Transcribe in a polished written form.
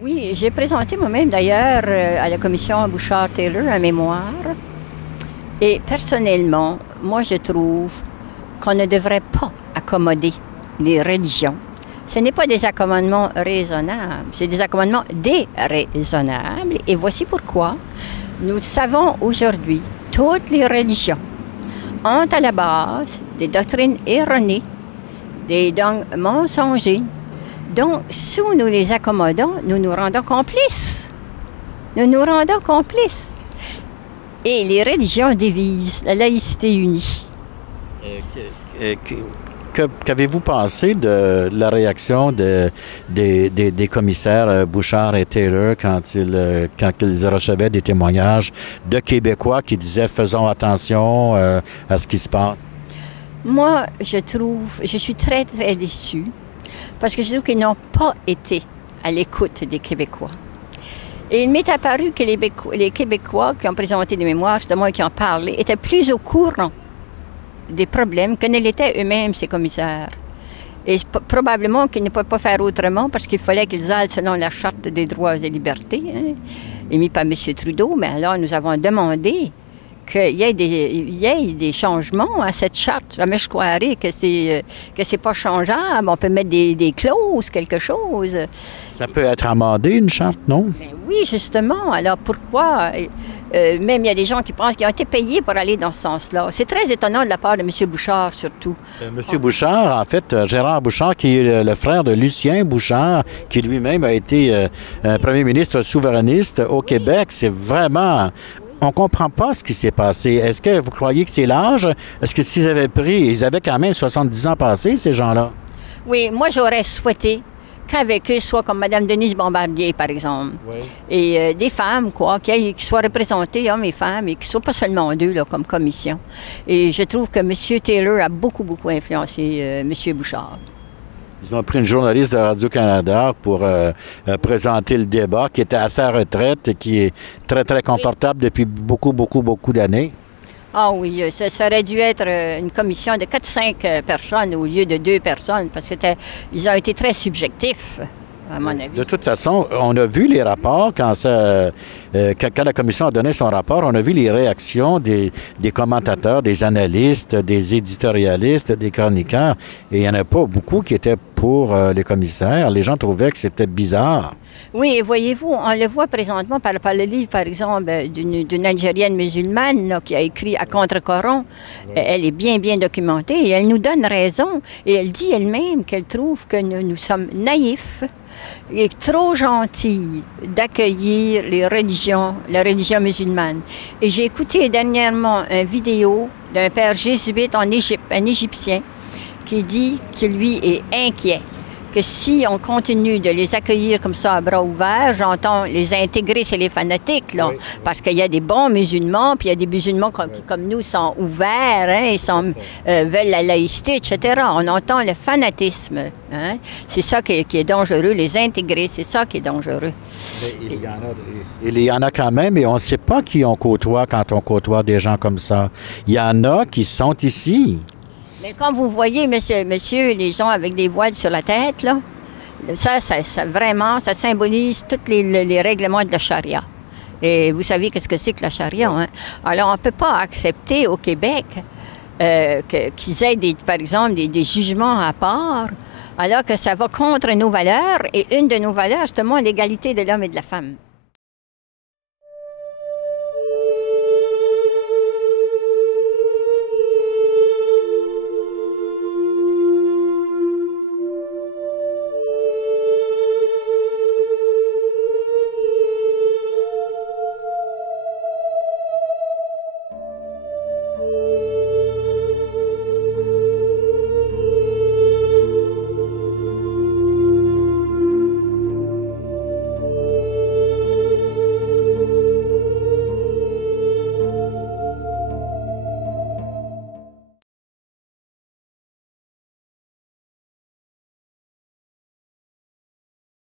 Oui, j'ai présenté moi-même d'ailleurs à la commission Bouchard-Taylor un mémoire. Et personnellement, moi je trouve qu'on ne devrait pas accommoder les religions. Ce n'est pas des accommodements raisonnables, c'est des accommodements déraisonnables. Et voici pourquoi. Nous savons aujourd'hui, toutes les religions ont à la base des doctrines erronées, des dogmes mensongers. Donc, si nous les accommodons, nous nous rendons complices. Nous nous rendons complices. Et les religions divisent, la laïcité unie. Qu'avez-vous pensé de la réaction des commissaires Bouchard et Taylor quand ils recevaient des témoignages de Québécois qui disaient « faisons attention à ce qui se passe ». Moi, je suis très, très déçue parce que je trouve qu'ils n'ont pas été à l'écoute des Québécois. Et il m'est apparu que les Québécois qui ont présenté des mémoires, justement, et qui ont parlé, étaient plus au courant des problèmes que ne l'étaient eux-mêmes, ces commissaires. Et probablement qu'ils ne pouvaient pas faire autrement parce qu'il fallait qu'ils aillent selon la Charte des droits et libertés, émise par M. Trudeau. Mais alors, nous avons demandé qu'il y ait des changements à cette charte. Jamais je croirais que c'est pas changeable. On peut mettre des clauses, quelque chose. Ça peut être amendé, une charte, non? Mais oui, justement. Alors pourquoi? Même il y a des gens qui pensent qu'ils ont été payés pour aller dans ce sens-là. C'est très étonnant de la part de M. Bouchard, surtout. M. Bouchard, en fait, Gérard Bouchard, qui est le frère de Lucien Bouchard, qui lui-même a été premier ministre souverainiste au Québec, c'est vraiment... On ne comprend pas ce qui s'est passé. Est-ce que vous croyez que c'est l'âge? Est-ce que s'ils avaient pris... Ils avaient quand même 70 ans passés, ces gens-là. Oui, moi, j'aurais souhaité qu'avec eux, soit comme Mme Denise Bombardier, par exemple. Oui. Et des femmes, quoi, qui soient représentées, hommes et femmes, et qui ne soient pas seulement deux, là, comme commission. Et je trouve que M. Taylor a beaucoup, beaucoup influencé M. Bouchard. Ils ont pris une journaliste de Radio-Canada pour présenter le débat, qui était à sa retraite et qui est très, très confortable depuis beaucoup, beaucoup, beaucoup d'années. Ah oui, ça aurait dû être une commission de 4-5 personnes au lieu de 2 personnes, parce qu'ils ont été très subjectifs, à mon avis. De toute façon, on a vu les rapports, quand la commission a donné son rapport, on a vu les réactions des commentateurs, des analystes, des éditorialistes, des chroniqueurs, et il n'y en a pas beaucoup qui étaient pour les commissaires. Les gens trouvaient que c'était bizarre. Oui, et voyez-vous, on le voit présentement par le livre, par exemple, d'une Algérienne musulmane là, qui a écrit « À contre-coron ». Elle est bien, bien documentée et elle nous donne raison. Et elle dit elle-même qu'elle trouve que nous sommes naïfs et trop gentils d'accueillir la religion musulmane. Et j'ai écouté dernièrement une vidéo d'un père jésuite en Égypte, un Égyptien, qui dit que lui est inquiet. Que si on continue de les accueillir comme ça à bras ouverts, j'entends les intégrer, c'est les fanatiques, là, oui. Parce qu'il y a des bons musulmans, puis il y a des musulmans qui, comme nous, sont ouverts, hein, veulent la laïcité, etc. On entend le fanatisme. Hein? C'est ça qui est dangereux, les intégrer, c'est ça qui est dangereux. Mais il y en a quand même, et on ne sait pas qui on côtoie quand on côtoie des gens comme ça. Il y en a qui sont ici. Mais quand vous voyez, monsieur, les gens avec des voiles sur la tête, là, ça vraiment, ça symbolise tous les règlements de la charia. Et vous savez qu'est-ce que c'est que la charia, hein? Alors, on ne peut pas accepter au Québec qu'ils aient, par exemple, des jugements à part, alors que ça va contre nos valeurs, et une de nos valeurs, justement, l'égalité de l'homme et de la femme.